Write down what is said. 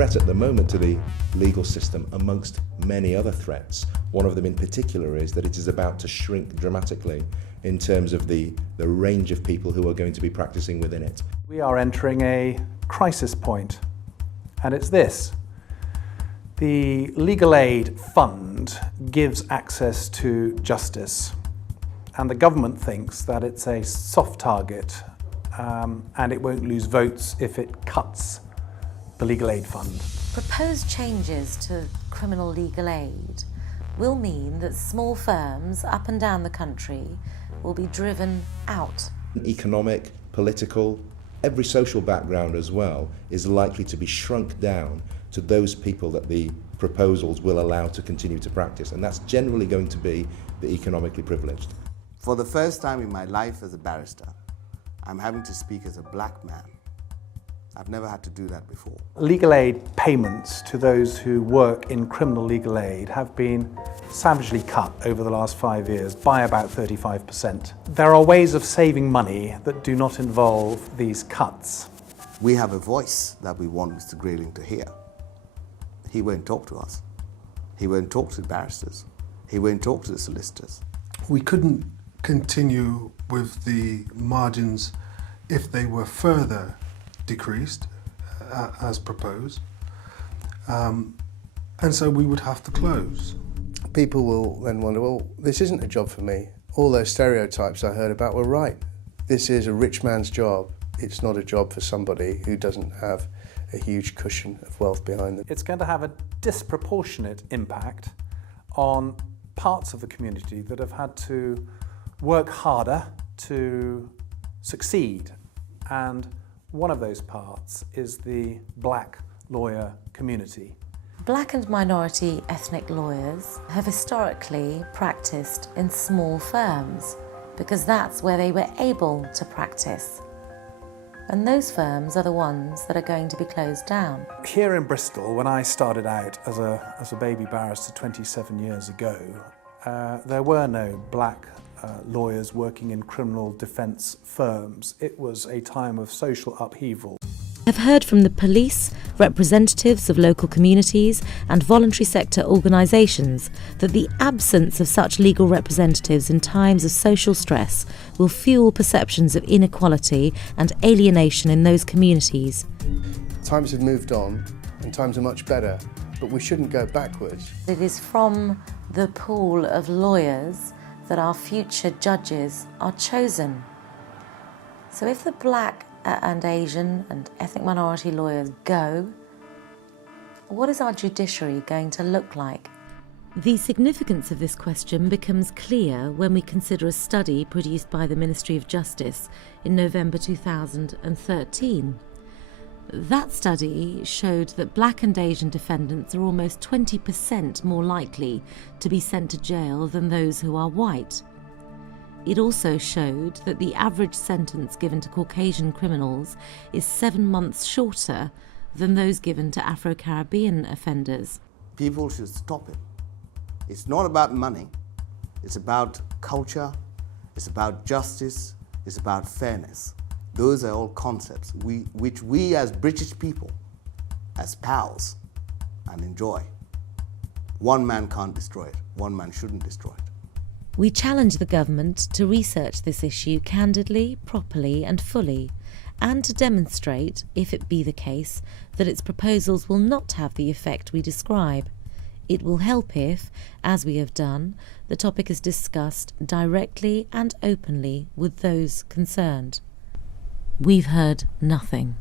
threat at the moment to the legal system amongst many other threats. One of them in particular is that it is about to shrink dramatically in terms of the range of people who are going to be practicing within it. We are entering a crisis point, and it's this. The Legal Aid Fund gives access to justice, and the government thinks that it's a soft target and it won't lose votes if it cuts the Legal Aid Fund. Proposed changes to criminal legal aid will mean that small firms up and down the country will be driven out. Economic, political, every social background as well is likely to be shrunk down to those people that the proposals will allow to continue to practice, and that's generally going to be the economically privileged. For the first time in my life as a barrister, I'm having to speak as a black man. I've never had to do that before. Legal aid payments to those who work in criminal legal aid have been savagely cut over the last 5 years by about 35%. There are ways of saving money that do not involve these cuts. We have a voice that we want Mr. Grayling to hear. He won't talk to us. He won't talk to the barristers. He won't talk to the solicitors. We couldn't continue with the margins if they were further decreased as proposed, and so we would have to close. People will then wonder, well, this isn't a job for me. All those stereotypes I heard about were right. This is a rich man's job. It's not a job for somebody who doesn't have a huge cushion of wealth behind them. It's going to have a disproportionate impact on parts of the community that have had to work harder to succeed, and one of those parts is the black lawyer community. Black and minority ethnic lawyers have historically practiced in small firms because that's where they were able to practice. And those firms are the ones that are going to be closed down. Here in Bristol, when I started out as a baby barrister 27 years ago, there were no black lawyers working in criminal defence firms. It was a time of social upheaval. I've heard from the police, representatives of local communities and voluntary sector organisations that the absence of such legal representatives in times of social stress will fuel perceptions of inequality and alienation in those communities. Times have moved on and times are much better, but we shouldn't go backwards. It is from the pool of lawyers that our future judges are chosen. So if the black and Asian and ethnic minority lawyers go, what is our judiciary going to look like? The significance of this question becomes clear when we consider a study produced by the Ministry of Justice in November 2013. That study showed that black and Asian defendants are almost 20% more likely to be sent to jail than those who are white. It also showed that the average sentence given to Caucasian criminals is 7 months shorter than those given to Afro-Caribbean offenders. People should stop it. It's not about money. It's about culture. It's about justice. It's about fairness. Those are all concepts which we as British people, as pals, and enjoy. One man can't destroy it. One man shouldn't destroy it. We challenge the government to research this issue candidly, properly and fully, and to demonstrate, if it be the case, that its proposals will not have the effect we describe. It will help if, as we have done, the topic is discussed directly and openly with those concerned. We've heard nothing.